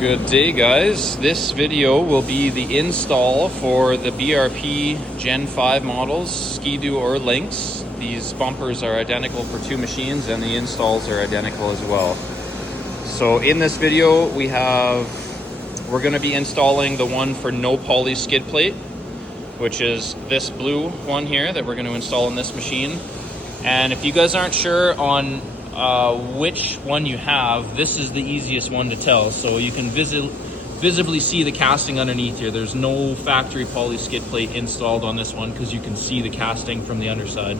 Good day, guys. This video will be the install for the BRP Gen 5 models, Ski-Doo or Lynx. These bumpers are identical for two machines and the installs are identical as well. So in this video we're going to be installing the one for no poly skid plate, which is this blue one here that we're going to install in this machine. And if you guys aren't sure on which one you have, this is the easiest one to tell. So you can visibly see the casting underneath here. There's no factory poly skid plate installed on this one because you can see the casting from the underside,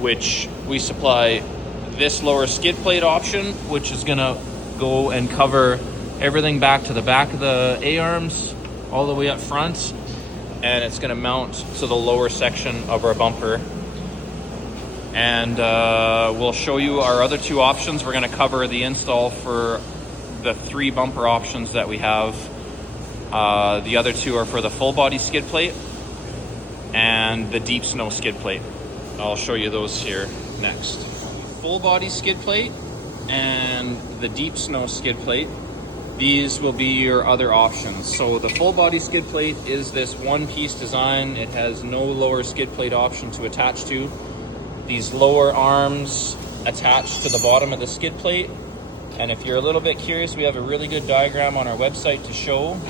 which we supply this lower skid plate option, which is gonna go and cover everything back to the back of the A-arms all the way up front, and it's gonna mount to the lower section of our bumper. And we'll show you our other two options. We're going to cover the install for the three bumper options that we have. The other two are for the full body skid plate and the deep snow skid plate. I'll show you those here next. Full body skid plate and the deep snow skid plate, these will be your other options. So the full body skid plate is this one piece design. It has no lower skid plate option to attach to. These lower arms attach to the bottom of the skid plate. And if you're a little bit curious, we have a really good diagram on our website to show,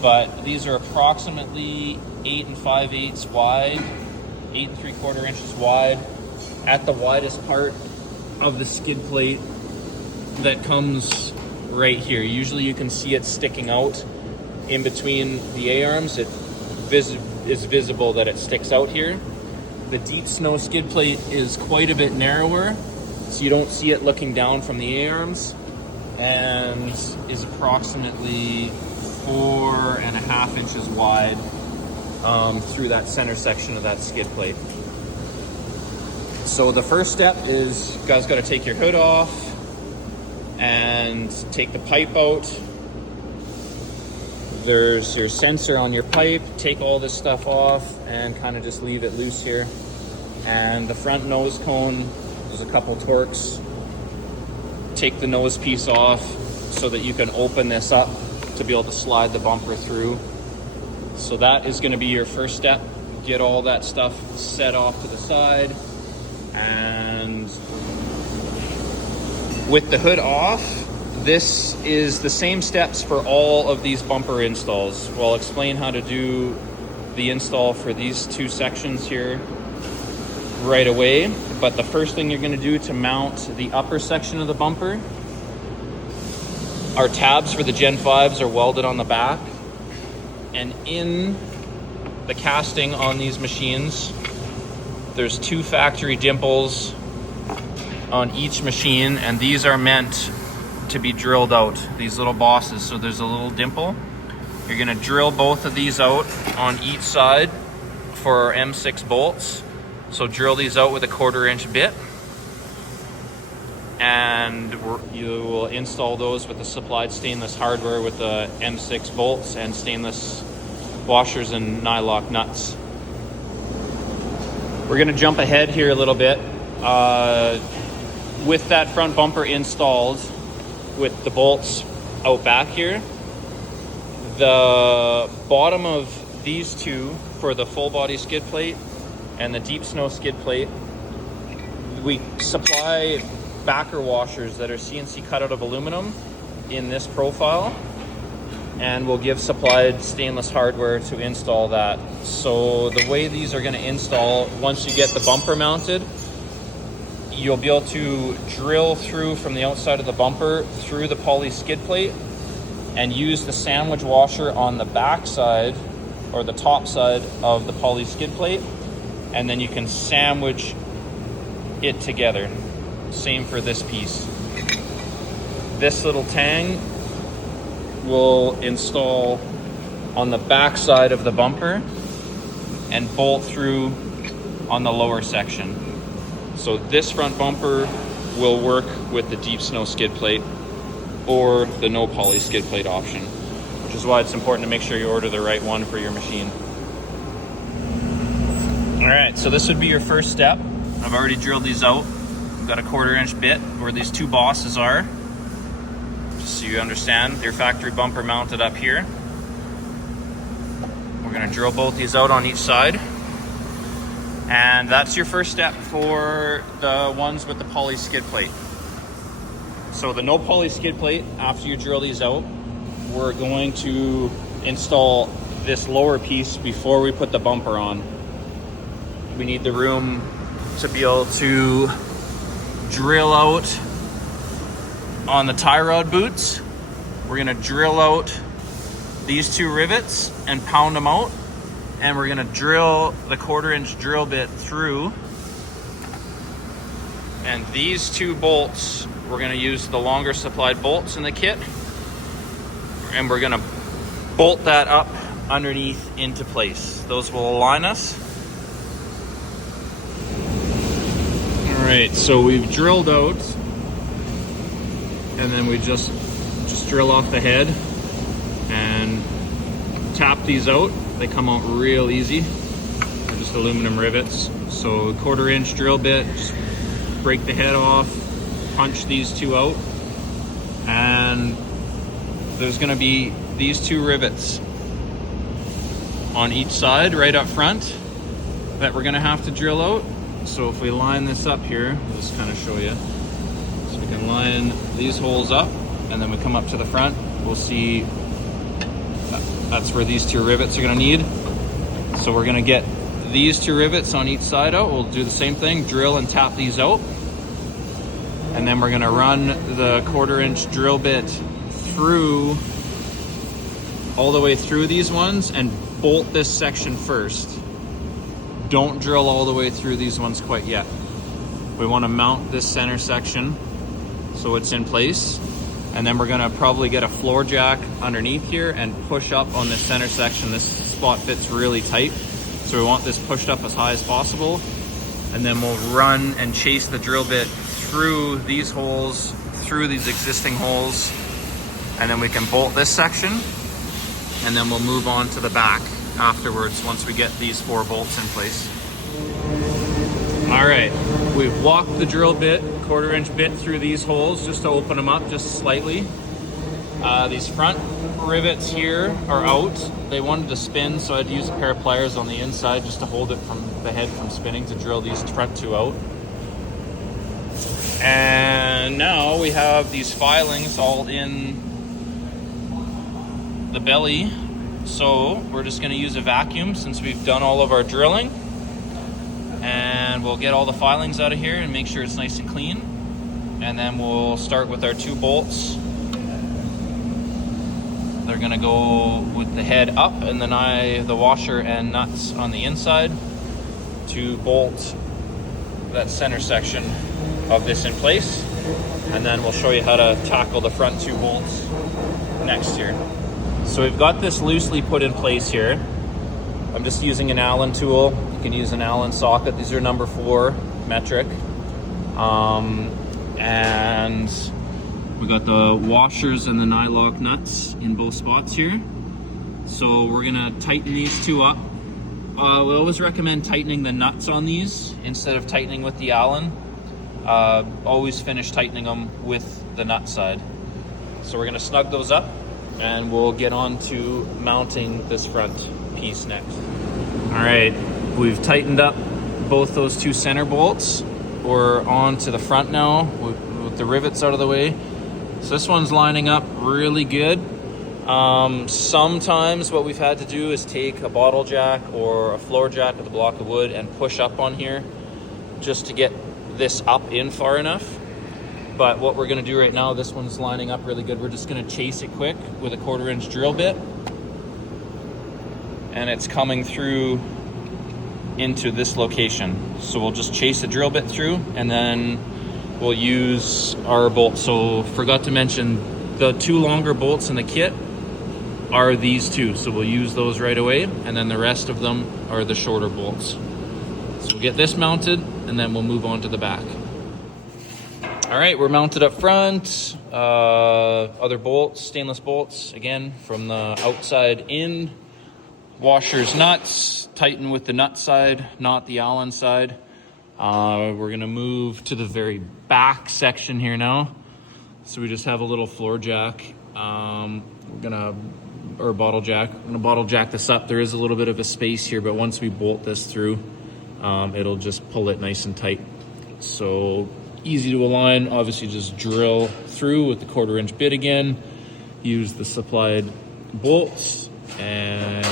but these are approximately 8 5/8 wide, 8 3/4 inches wide at the widest part of the skid plate that comes right here. Usually you can see it sticking out in between the A-arms. It is visible that it sticks out here. The deep snow skid plate is quite a bit narrower, so you don't see it looking down from the A-arms, and is approximately 4.5 inches wide through that center section of that skid plate. So the first step is you guys got to take your hood off and take the pipe out. There's your sensor on your pipe. Take all this stuff off and kind of just leave it loose here. And the front nose cone, there's a couple torques. Take the nose piece off so that you can open this up to be able to slide the bumper through. So that is going to be your first step. Get all that stuff set off to the side. And with the hood off, this is the same steps for all of these bumper installs. We'll explain how to do the install for these two sections here right away. But the first thing you're going to do to mount the upper section of the bumper, our tabs for the Gen 5s are welded on the back. And in the casting on these machines, there's two factory dimples on each machine, and these are meant to be drilled out, these little bosses. So there's a little dimple. You're going to drill both of these out on each side for our M6 bolts. So drill these out with a 1/4 inch bit, and you will install those with the supplied stainless hardware with the M6 bolts and stainless washers and nylock nuts. We're going to jump ahead here a little bit. With that front bumper installed, with the bolts out back here, the bottom of these two for the full body skid plate and the deep snow skid plate, we supply backer washers that are CNC cut out of aluminum in this profile, and we'll give supplied stainless hardware to install that. So the way these are going to install, once you get the bumper mounted, you'll be able to drill through from the outside of the bumper through the poly skid plate and use the sandwich washer on the back side or the top side of the poly skid plate, and then you can sandwich it together. Same for this piece. This little tang will install on the back side of the bumper and bolt through on the lower section. So this front bumper will work with the deep snow skid plate or the no poly skid plate option, which is why it's important to make sure you order the right one for your machine. All right, so this would be your first step. I've already drilled these out. I've got a 1/4 inch bit where these two bosses are. just so you understand. Your factory bumper mounted up here. We're gonna drill both these out on each side. And that's your first step for the ones with the poly skid plate. So the no poly skid plate, after you drill these out, we're going to install this lower piece before we put the bumper on. We need the room to be able to drill out on the tie rod boots. We're gonna drill out these two rivets and pound them out. And we're gonna drill the 1/4-inch drill bit through. And these two bolts, we're gonna use the longer supplied bolts in the kit. And we're gonna bolt that up underneath into place. Those will align us. All right, so we've drilled out, and then we just drill off the head and tap these out. They come out real easy. They're just aluminum rivets. So 1/4-inch drill bit, just break the head off, punch these two out, and there's gonna be these two rivets on each side right up front that we're gonna have to drill out. So if we line this up here, I'll just kind of show you. So we can line these holes up, and then we come up to the front, we'll see that's where these two rivets are gonna need. So we're gonna get these two rivets on each side out. We'll do the same thing, drill and tap these out. And then we're gonna run the 1/4-inch drill bit through, all the way through these ones, and bolt this section first. Don't drill all the way through these ones quite yet. We wanna mount this center section so it's in place. And then we're gonna probably get a floor jack underneath here and push up on this center section. This spot fits really tight, so we want this pushed up as high as possible. And then we'll run and chase the drill bit through these holes, through these existing holes, and then we can bolt this section, and then we'll move on to the back afterwards once we get these 4 bolts in place. All right, we've walked the drill bit, 1/4-inch bit through these holes just to open them up just slightly. These front rivets here are out. They wanted to spin, so I'd use a pair of pliers on the inside just to hold it from the head from spinning to drill these front two out. And now we have these filings all in the belly. So we're just gonna use a vacuum since we've done all of our drilling. And we'll get all the filings out of here and make sure it's nice and clean. And then we'll start with our 2 bolts. They're gonna go with the head up, and then the washer and nuts on the inside to bolt that center section of this in place. And then we'll show you how to tackle the front 2 bolts next here. So we've got this loosely put in place here. I'm just using an Allen tool. You can use an Allen socket. These are number 4 metric. And we got the washers and the nylock nuts in both spots here. So we're gonna tighten these 2 up. We always recommend tightening the nuts on these instead of tightening with the Allen. Always finish tightening them with the nut side. So we're gonna snug those up, and we'll get on to mounting this front piece next. All right, we've tightened up both those 2 center bolts. We're on to the front now with the rivets out of the way. So this one's lining up really good. Sometimes what we've had to do is take a bottle jack or a floor jack with a block of wood and push up on here just to get this up in far enough. But what we're gonna do right now, this one's lining up really good. We're just gonna chase it quick with a 1/4-inch drill bit. And it's coming through into this location. So we'll just chase the drill bit through, and then we'll use our bolts. So forgot to mention, the 2 longer bolts in the kit are these 2. So we'll use those right away, and then the rest of them are the shorter bolts. So we'll get this mounted, and then we'll move on to the back. All right, we're mounted up front. Other bolts, stainless bolts, again, from the outside in. Washers, nuts, tighten with the nut side, not the Allen side. We're gonna move to the very back section here now. So we just have a little floor jack. Or bottle jack. I'm gonna bottle jack this up. There is a little bit of a space here, but once we bolt this through, it'll just pull it nice and tight. So easy to align. Obviously just drill through with the 1/4-inch bit again. Use the supplied bolts and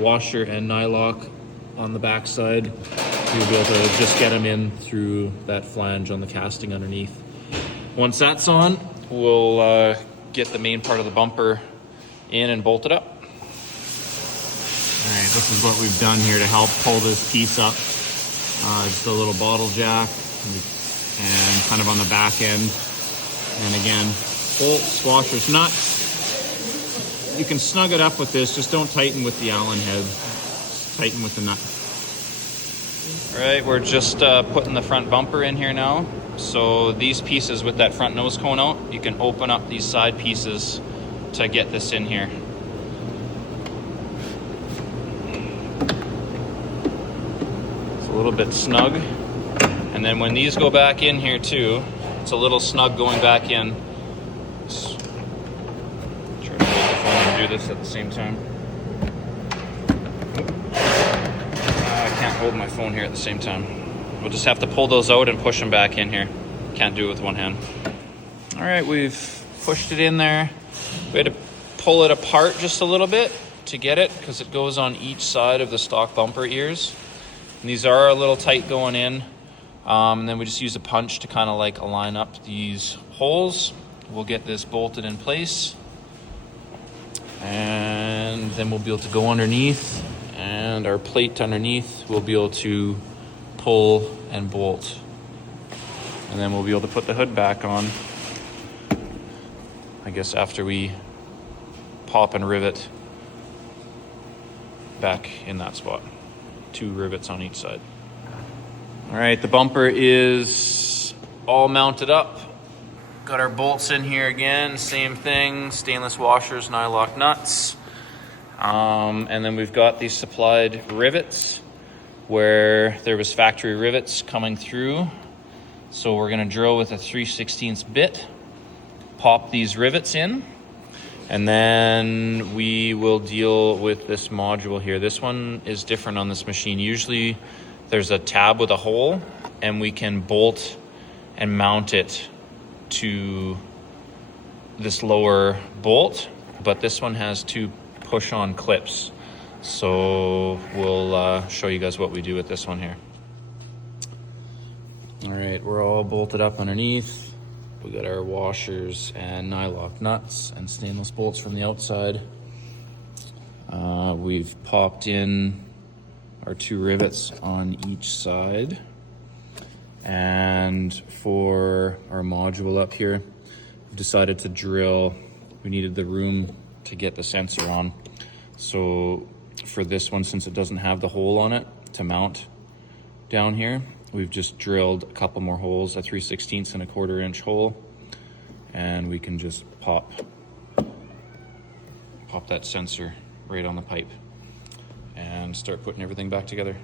washer and nylock on the back side. You'll be able to just get them in through that flange on the casting underneath. Once that's on, we'll get the main part of the bumper in and bolt it up. All right, this is what we've done here to help pull this piece up. Just a little bottle jack and kind of on the back end. And again, bolts, washers, nuts. You can snug it up with this, just don't tighten with the Allen head. Tighten with the nut. All right, we're just putting the front bumper in here now. So these pieces with that front nose cone out, you can open up these side pieces to get this in here. It's a little bit snug. And then when these go back in here too, it's a little snug going back in. Try to hold the phone and do this at the same time. I can't hold my phone here at the same time. We'll just have to pull those out and push them back in here. Can't do it with one hand. All right, we've pushed it in there. We had to pull it apart just a little bit to get it because it goes on each side of the stock bumper ears. And these are a little tight going in. And then we just use a punch to kind of like align up these holes. We'll get this bolted in place. And then we'll be able to go underneath, and our plate underneath we'll be able to pull and bolt. And then we'll be able to put the hood back on, I guess, after we pop and rivet back in that spot. 2 rivets on each side. All right, the bumper is all mounted up. Got our bolts in here again, same thing, stainless washers, nylock nuts. And then we've got these supplied rivets where there was factory rivets coming through. So we're gonna drill with a 3/16 bit, pop these rivets in, and then we will deal with this module here. This one is different on this machine. Usually there's a tab with a hole, and we can bolt and mount it to this lower bolt, but this one has 2 push-on clips. So we'll show you guys what we do with this one here. All right, we're all bolted up underneath. We got our washers and nylock nuts and stainless bolts from the outside. We've popped in our 2 rivets on each side. And for our module up here, we've decided to drill. We needed the room to get the sensor on. So for this one, since it doesn't have the hole on it to mount down here, we've just drilled a couple more holes, a 3/16 and a 1/4-inch hole, and we can just pop that sensor right on the pipe and start putting everything back together.